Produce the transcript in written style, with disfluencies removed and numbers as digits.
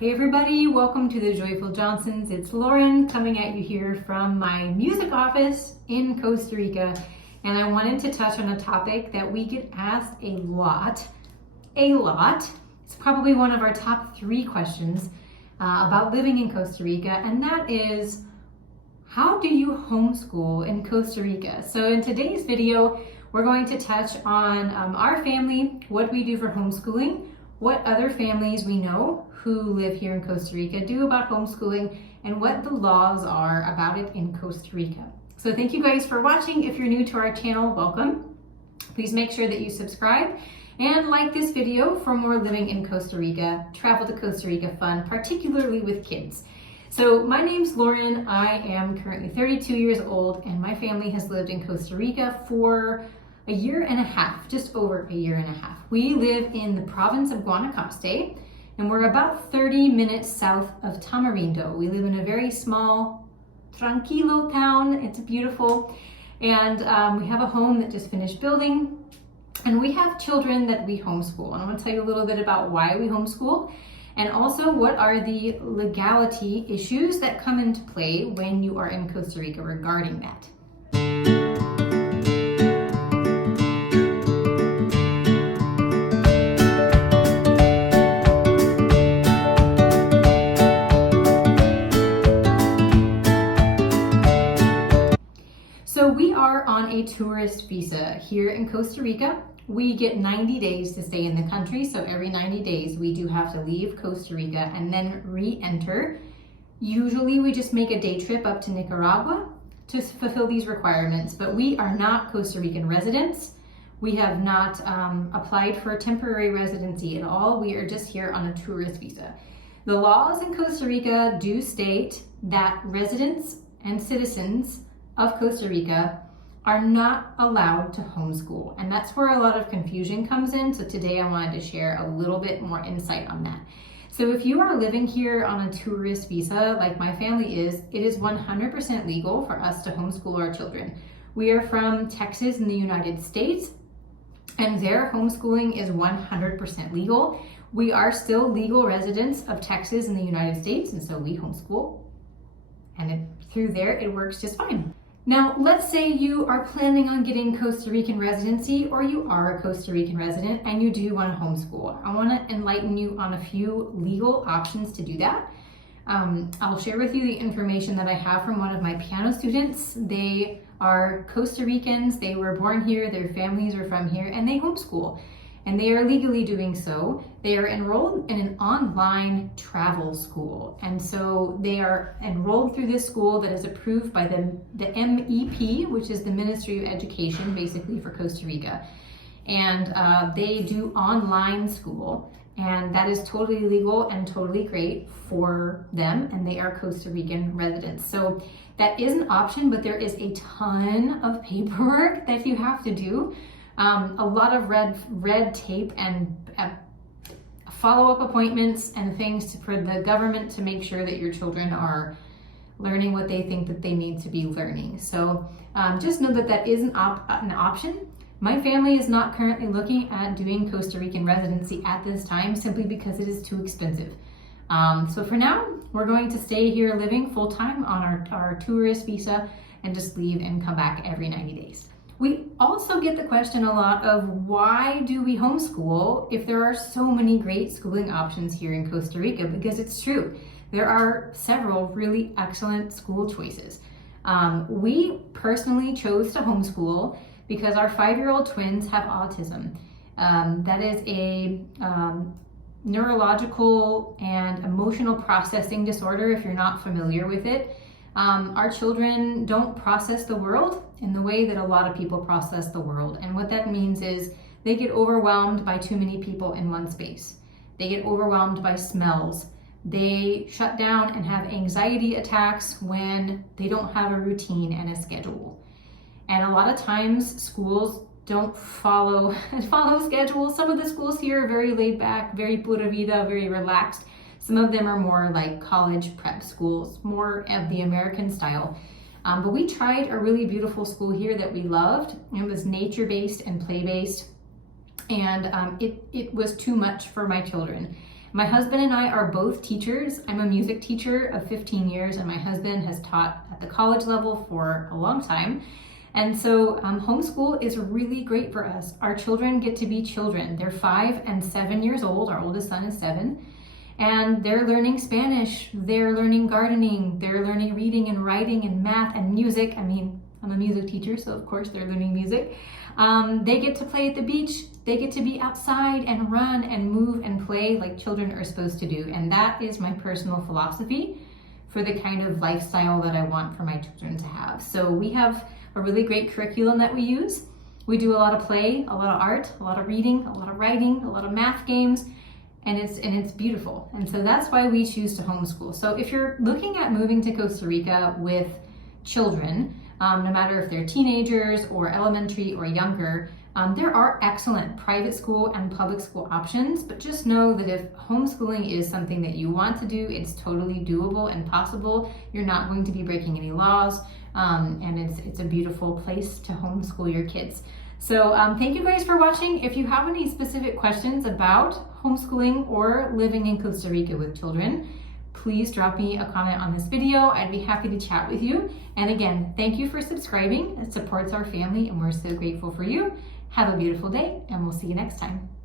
Hey everybody, welcome to the Joyful Johnsons. It's Lauren coming at you here from my music office in Costa Rica. And I wanted to touch on a topic that we get asked a lot. It's probably one of our top 3 questions about living in Costa Rica, and that is, how do you homeschool in Costa Rica? So in today's video, we're going to touch on our family, what we do for homeschooling, what other families we know who live here in Costa Rica do about homeschooling, and what the laws are about it in Costa Rica. So thank you guys for watching. If you're new to our channel, welcome. Please make sure that you subscribe and like this video for more living in Costa Rica, travel to Costa Rica fun, particularly with kids. So my name's Lauren. I am currently 32 years old, and my family has lived in Costa Rica for a year and a half, just over a year and a half. We live in the province of Guanacaste, and we're about 30 minutes south of Tamarindo. We live in a very small, tranquilo town. It's beautiful. And we have a home that just finished building. And we have children that we homeschool. And I want to tell you a little bit about why we homeschool, and also what are the legality issues that come into play when you are in Costa Rica regarding that. So we are on a tourist visa here in Costa Rica. We get 90 days to stay in the country. So every 90 days we do have to leave Costa Rica and then re-enter. Usually we just make a day trip up to Nicaragua to fulfill these requirements, but we are not Costa Rican residents. We have not applied for a temporary residency at all. We are just here on a tourist visa. The laws in Costa Rica do state that residents and citizens of Costa Rica are not allowed to homeschool. And that's where a lot of confusion comes in. So today I wanted to share a little bit more insight on that. So if you are living here on a tourist visa, like my family is, it is 100% legal for us to homeschool our children. We are from Texas in the United States, and their homeschooling is 100% legal. We are still legal residents of Texas in the United States, and so we homeschool. And through there, it works just fine. Now, let's say you are planning on getting Costa Rican residency, or you are a Costa Rican resident and you do want to homeschool. I want to enlighten you on a few legal options to do that. I'll share with you the information that I have from one of my piano students. They are Costa Ricans, they were born here, their families are from here, and they homeschool. And they are legally doing so. They are enrolled in an online travel school. And so they are enrolled through this school that is approved by the MEP, which is the Ministry of Education, basically for Costa Rica. And they do online school, and that is totally legal and totally great for them, and they are Costa Rican residents. So that is an option, but there is a ton of paperwork that you have to do. A lot of red tape and follow-up appointments and things for the government to make sure that your children are learning what they think that they need to be learning. So just know that that is an option. My family is not currently looking at doing Costa Rican residency at this time, simply because it is too expensive. So for now, we're going to stay here living full-time on our tourist visa and just leave and come back every 90 days. We also get the question a lot of, why do we homeschool if there are so many great schooling options here in Costa Rica? Because it's true. There are several really excellent school choices. We personally chose to homeschool because our 5-year-old twins have autism. That is a neurological and emotional processing disorder, if you're not familiar with it. Our children don't process the world in the way that a lot of people process the world. And what that means is they get overwhelmed by too many people in one space. They get overwhelmed by smells. They shut down and have anxiety attacks when they don't have a routine and a schedule. And a lot of times schools don't follow schedules. Some of the schools here are very laid back, very pura vida, very relaxed. Some of them are more like college prep schools, more of the American style. But we tried a really beautiful school here that we loved. It was nature-based and play-based, and it was too much for my children. My husband and I are both teachers. I'm a music teacher of 15 years, and my husband has taught at the college level for a long time. And so homeschool is really great for us. Our children get to be children. They're 5 and 7 years old. Our oldest son is 7. And they're learning Spanish, they're learning gardening, they're learning reading and writing and math and music. I mean, I'm a music teacher, so of course they're learning music. They get to play at the beach. They get to be outside and run and move and play like children are supposed to do. And that is my personal philosophy for the kind of lifestyle that I want for my children to have. So we have a really great curriculum that we use. We do a lot of play, a lot of art, a lot of reading, a lot of writing, a lot of math games, and it's beautiful. And so that's why we choose to homeschool. So if you're looking at moving to Costa Rica with children, no matter if they're teenagers or elementary or younger, there are excellent private school and public school options, but just know that if homeschooling is something that you want to do, it's totally doable and possible. You're not going to be breaking any laws, and it's a beautiful place to homeschool your kids. So thank you guys for watching. If you have any specific questions about homeschooling or living in Costa Rica with children, please drop me a comment on this video. I'd be happy to chat with you. And again, thank you for subscribing. It supports our family and we're so grateful for you. Have a beautiful day and we'll see you next time.